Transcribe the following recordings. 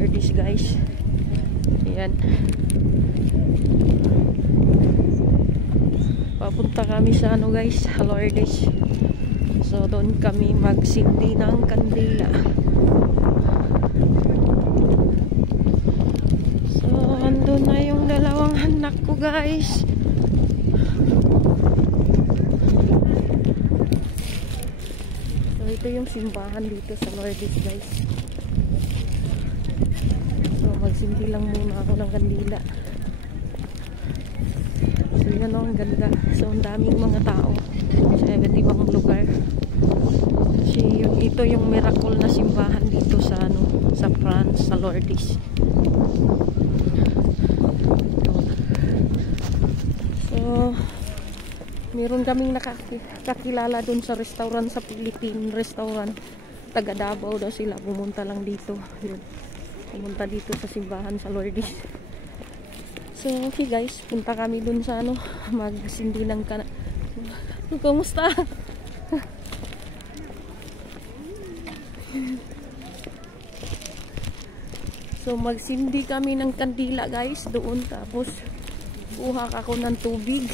Lourdes guys. Ayan. Papunta kami sa ano guys, Lourdes. So doon kami magsindi ng kandila. So andun na yung dalawang anak ko guys. So ito yung simbahan dito sa Lourdes guys. So magsindi lang muna ako ng kandila. So yun o, ang ganda. So ang daming mga tao sa iba't ibang lugar. Kasi ito yung miracle na simbahan dito sa ano, sa France, sa Lourdes. So meron kaming nakakilala dun sa restaurant sa Philippine restaurant. Taga Davao daw sila, pumunta lang dito. Yun. Pumunta dito sa simbahan sa Lourdes. So okay guys, punta kami dun sa ano, magsindi ng kumusta? So magsindi kami ng kandila guys doon, tapos kuha ako ng tubig.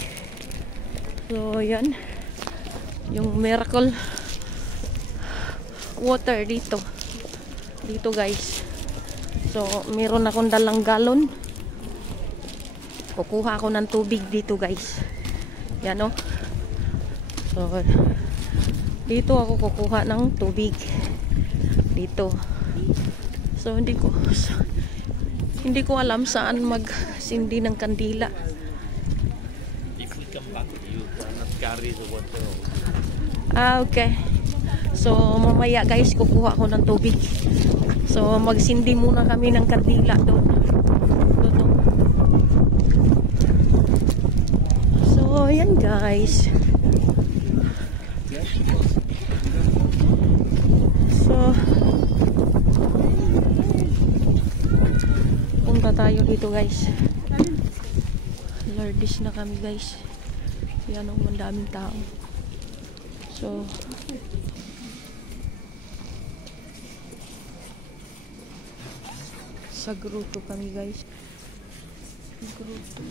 So yan yung miracle water dito guys. So meron akong dalang galon, kukuha ako ng tubig dito guys. Yan o. So dito ako kukuha ng tubig dito. So hindi ko alam saan magsindi ng kandila. If we come back, you cannot carry the water. Okay. So mamaya guys, kukuha ako ng tubig. So magsindi muna kami ng kandila doon. So yan guys. So punta tayo dito guys. Lourdes na kami guys. Yan ang daming tao. So sa grupo kami guys. Grupo.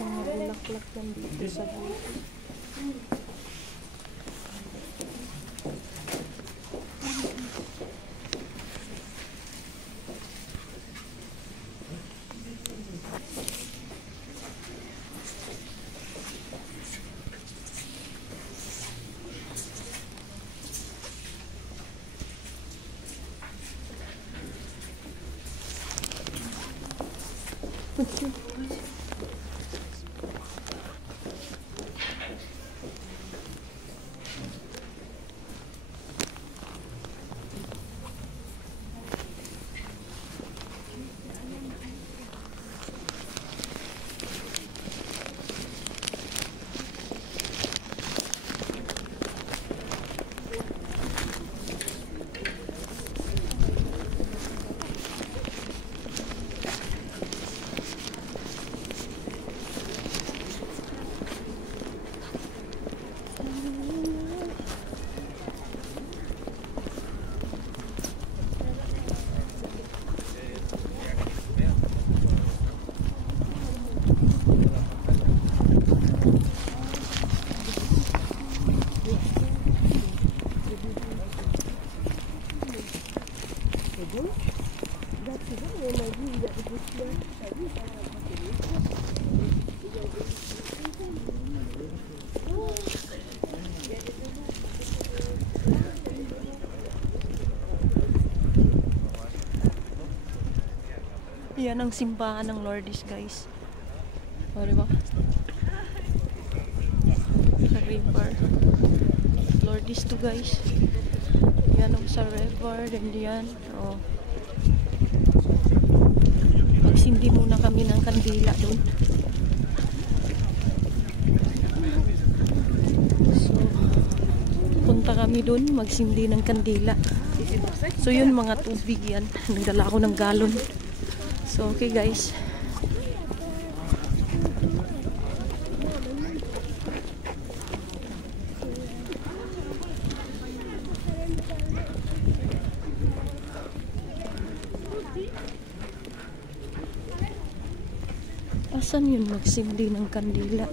Mga bulaklak lang dito sa grupo. Yan ang simbahan ng Lourdes guys. O diba? Sa river. Lourdes to guys. Yan ang sa river. And yan. O. Magsindi muna kami ng kandila dun. So punta kami dun, magsindi ng kandila. So yun, mga tubig yan. Nagdala ako ng galon. So okay guys. Asan yun magsindi ng kandila?